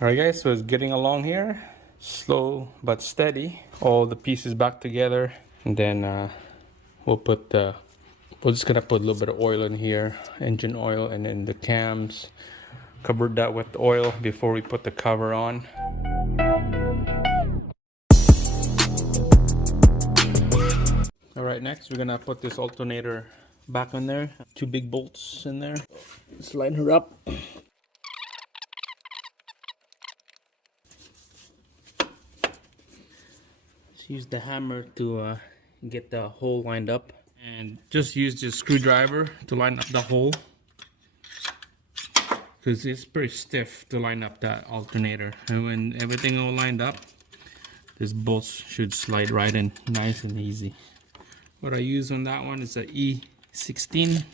Alright guys, so it's getting along here. Slow but steady. All the pieces back together. And then we're just gonna put a little bit of oil in here. Engine oil, and then the cams. Covered that with oil before we put the cover on. Alright, next we're gonna put this alternator back on there. 2 big bolts in there. Slide her up. Use the hammer to get the hole lined up, and just use the screwdriver to line up the hole, because it's pretty stiff to line up that alternator. And when everything all lined up, this bolts should slide right in nice and easy. What I use on that one is a E16.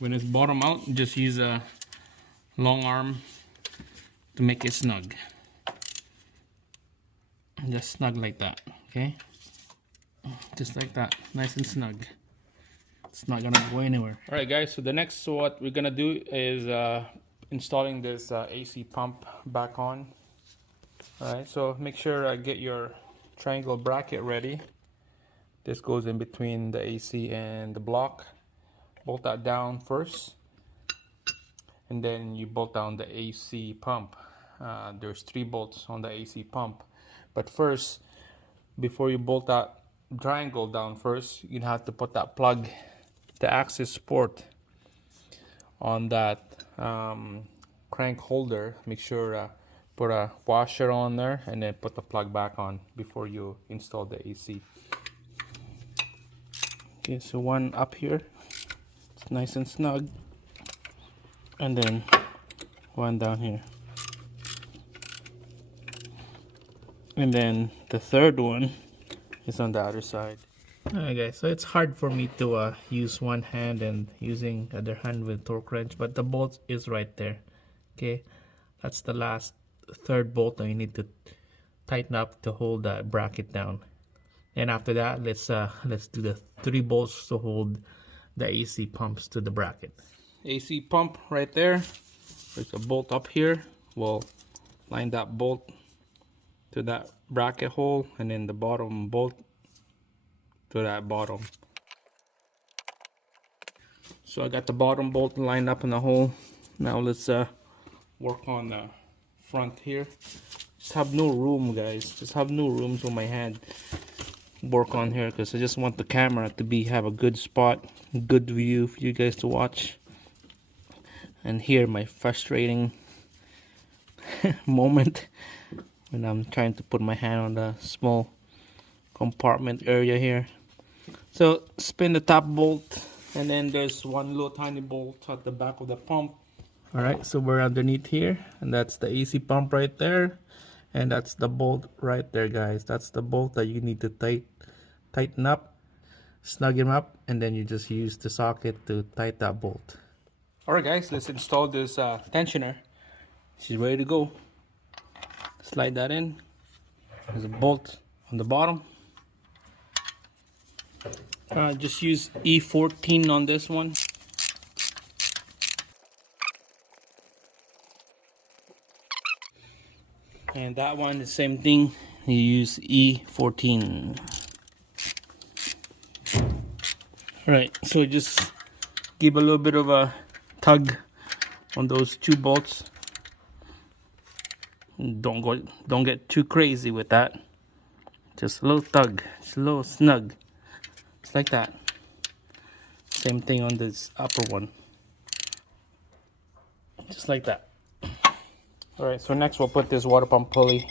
When it's bottom out, just use a long arm to make it snug. Just snug like that, okay? Just like that, nice and snug. It's not gonna go anywhere. Alright guys, so the next what we're gonna do is installing this AC pump back on. Alright, so make sure get your triangle bracket ready. This goes in between the AC and the block. Bolt that down first, and then you bolt down the AC pump. There's 3 bolts on the AC pump, but first, before you bolt that triangle down first, you have to put that plug, the axis support, on that crank holder. Make sure put a washer on there, and then put the plug back on before you install the AC. Okay, so one up here, it's nice and snug, and then one down here, and then the third one is on the other side. Alright guys, so it's hard for me to use one hand and using other hand with torque wrench, but the bolt is right there. Okay, that's the last third bolt that you need to tighten up to hold the bracket down. And after that, let's do the 3 bolts to hold the AC pumps to the bracket. AC pump right there. There's a bolt up here. We'll line that bolt to that bracket hole, and then the bottom bolt to that bottom. So I got the bottom bolt lined up in the hole. Now let's work on the front here. Just have no room, guys. Just have no room for my hand work on here, because I just want the camera to have a good spot, good view for you guys to watch and hear my frustrating moment when I'm trying to put my hand on the small compartment area here. So spin the top bolt, and then there's one little tiny bolt at the back of the pump. Alright, so we're underneath here, and that's the AC pump right there, and that's the bolt right there, guys. That's the bolt that you need to tighten up, snug him up, and then you just use the socket to tighten that bolt. Alright guys, let's install this tensioner. She's ready to go. Slide that in. There's a bolt on the bottom. Just use E14 on this one. And that one, the same thing. You use E14. Alright, so just give a little bit of a tug on those 2 bolts. Don't get too crazy with that. Just a little tug, just a little snug. Just like that. Same thing on this upper one. Just like that. Alright, so next we'll put this water pump pulley.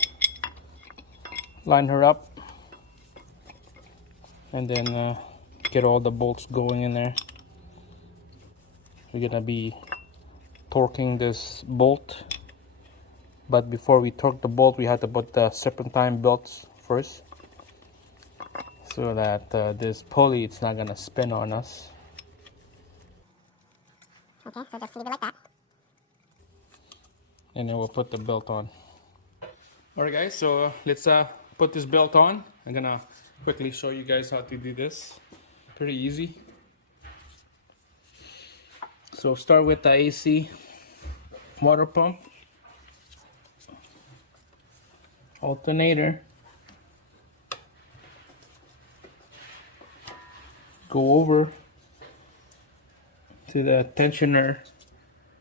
Line her up. And then get all the bolts going in there. We're gonna be torquing this bolt. But before we torque the bolt, we have to put the serpentine belts first, so that this pulley, it's not gonna spin on us. Okay, so just leave it like that. And then we'll put the belt on. Alright guys, so let's put this belt on. I'm gonna quickly show you guys how to do this. Pretty easy. So start with the AC water pump, alternator, go over to the tensioner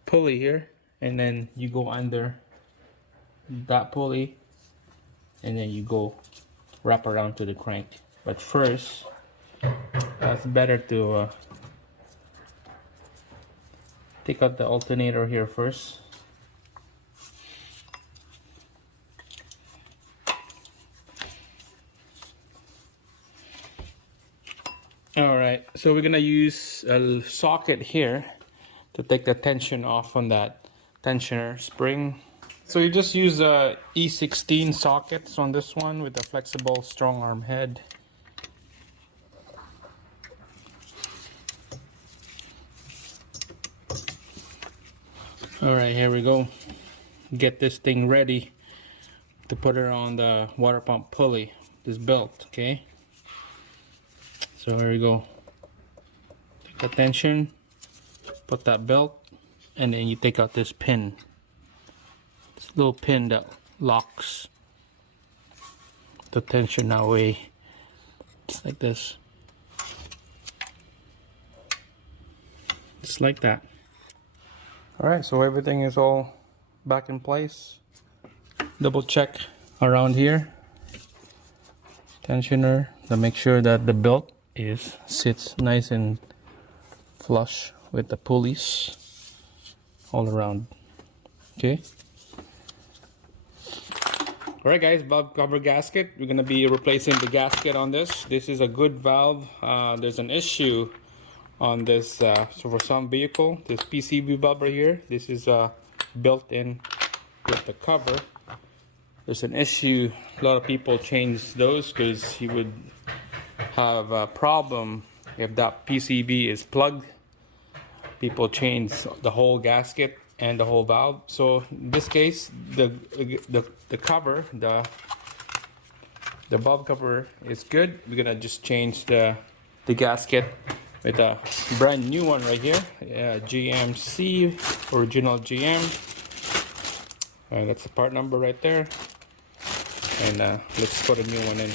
pulley here, and then you go under that pulley, and then you go wrap around to the crank. But first, it's better to take out the alternator here first. Alright, so we're gonna use a socket here to take the tension off on that tensioner spring. So you just use E16 sockets on this one with a flexible strong arm head. Alright, here we go. Get this thing ready to put it on the water pump pulley, this belt, okay? So here we go. Take the tension, put that belt, and then you take out this pin. This little pin that locks the tension away. Just like this. Just like that. Alright, so everything is all back in place. Double check around here. Tensioner to make sure that the belt sits nice and flush with the pulleys all around. Okay. Alright guys, valve cover gasket. We're gonna be replacing the gasket on this. This is a good valve. There's an issue on this, so for some vehicle, this PCV valve right here, this is built in with the cover. There's an issue. A lot of people change those because you would have a problem if that PCV is plugged. People change the whole gasket and the whole valve. So in this case, the cover, the valve cover is good. We're gonna just change the gasket with a brand new one right here, GMC, original GM. That's the part number right there. And let's put a new one in.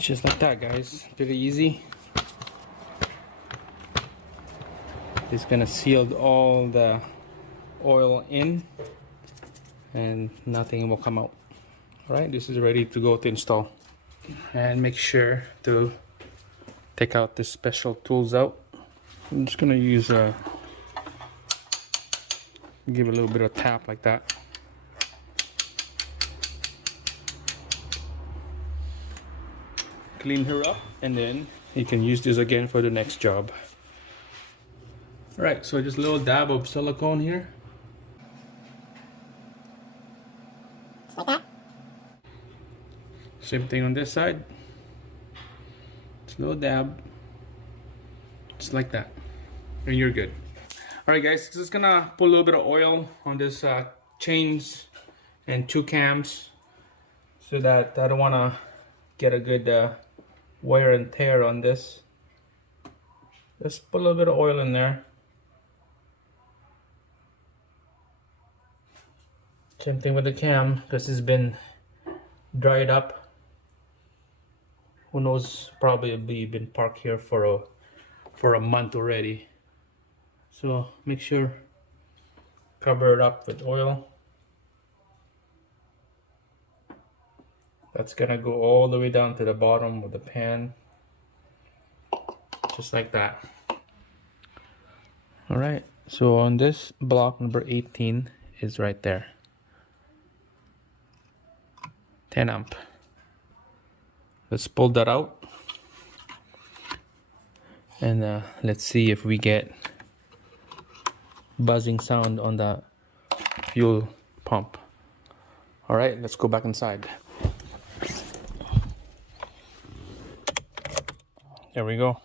Just like that, guys. Pretty easy. It's gonna seal all the oil in and nothing will come out. Alright, this is ready to go to install. And make sure to take out the special tools out. I'm just gonna use give a little bit of tap like that. Clean her up, and then you can use this again for the next job. Alright, so just a little dab of silicone here. Like that. Same thing on this side. Just a little dab. Just like that. And you're good. Alright guys, just gonna put a little bit of oil on this chains and two cams so that I don't wanna get a good wear and tear on this. Just put a little bit of oil in there. Same thing with the cam, because it's been dried up. Who knows, probably been parked here for a month already. So make sure cover it up with oil. That's gonna go all the way down to the bottom of the pan, just like that. All right, so on this block number 18 is right there. 10 amp. Let's pull that out and let's see if we get buzzing sound on the fuel pump. All right, let's go back inside. There we go.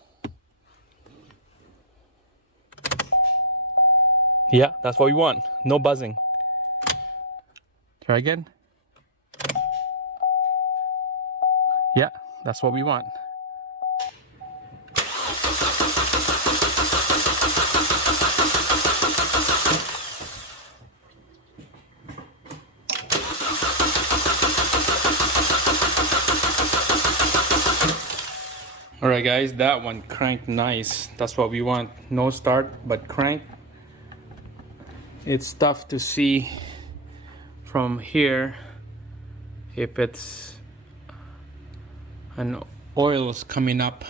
Yeah, that's what we want. No buzzing. Try again. That's what we want. Alright guys, that one cranked nice. That's what we want. No start, but crank. It's tough to see from here if it's an oil is coming up,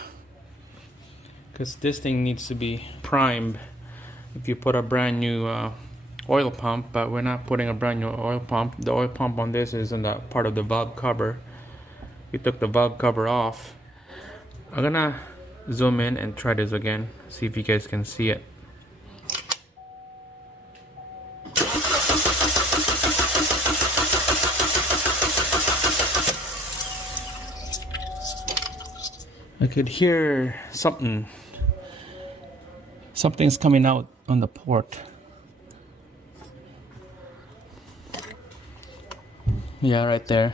because this thing needs to be primed if you put a brand new oil pump, but we're not putting a brand new oil pump. The oil pump on this is in that part of the valve cover. We took the valve cover off. I'm gonna zoom in and try this again, see if you guys can see it. I could hear something. Something's coming out on the port. Yeah, right there.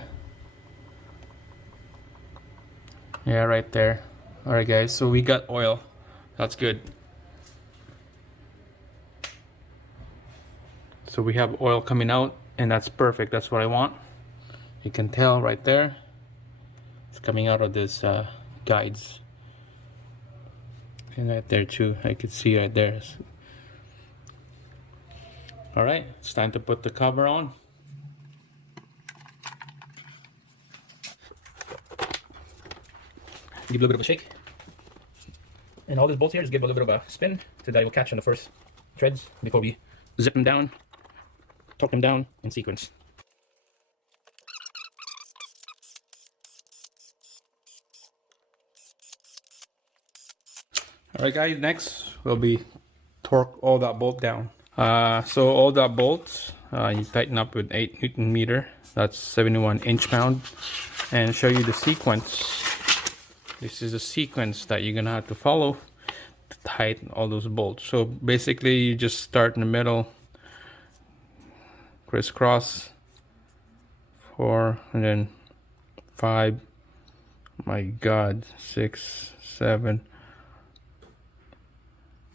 Yeah, right there. Alright guys, so we got oil. That's good. So we have oil coming out, and that's perfect. That's what I want. You can tell right there. It's coming out of this guides. And right there too. I could see right there. Alright, it's time to put the cover on. Give it a little bit of a shake. And all these bolts here, just give a little bit of a spin so that it will catch on the first threads before we zip them down, torque them down in sequence. Alright guys, next will be torque all that bolt down. So all that bolts, you tighten up with 8 Newton meter, that's 71 inch-pound, and show you the sequence. This is a sequence that you're gonna have to follow to tighten all those bolts. So basically you just start in the middle, crisscross 4, and then 5, my god, 6, 7,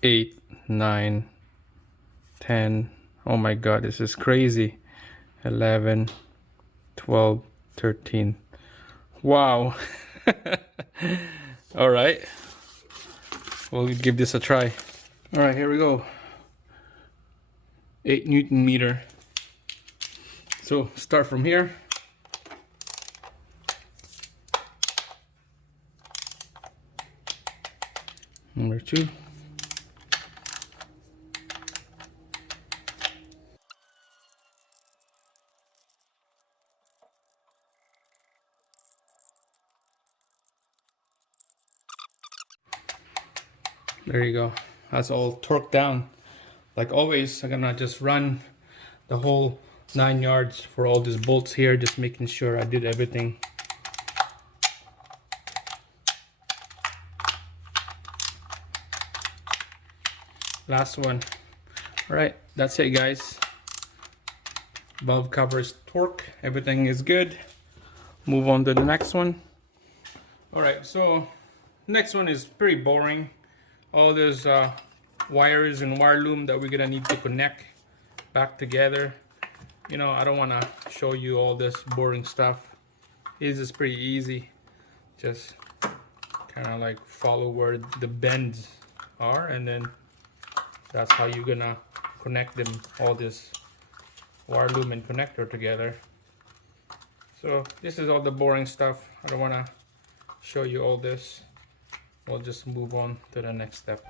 8, 9, 10, oh my god, this is crazy, 11, 12, 13, wow. All right, we'll give this a try. All right, here we go. 8 Newton meter. So start from here. Number 2. There you go. That's all torqued down. Like always, I'm gonna just run the whole 9 yards for all these bolts here, just making sure I did everything. Last one. All right, that's it guys. Valve cover is torque, everything is good. Move on to the next one. All right, so next one is pretty boring. All those wires and wire loom that we're gonna need to connect back together. You know, I don't want to show you all this boring stuff. This is pretty easy. Just kind of like follow where the bends are, and then that's how you're gonna connect them, all this wire loom and connector together. So this is all the boring stuff. I don't want to show you all this. We'll just move on to the next step.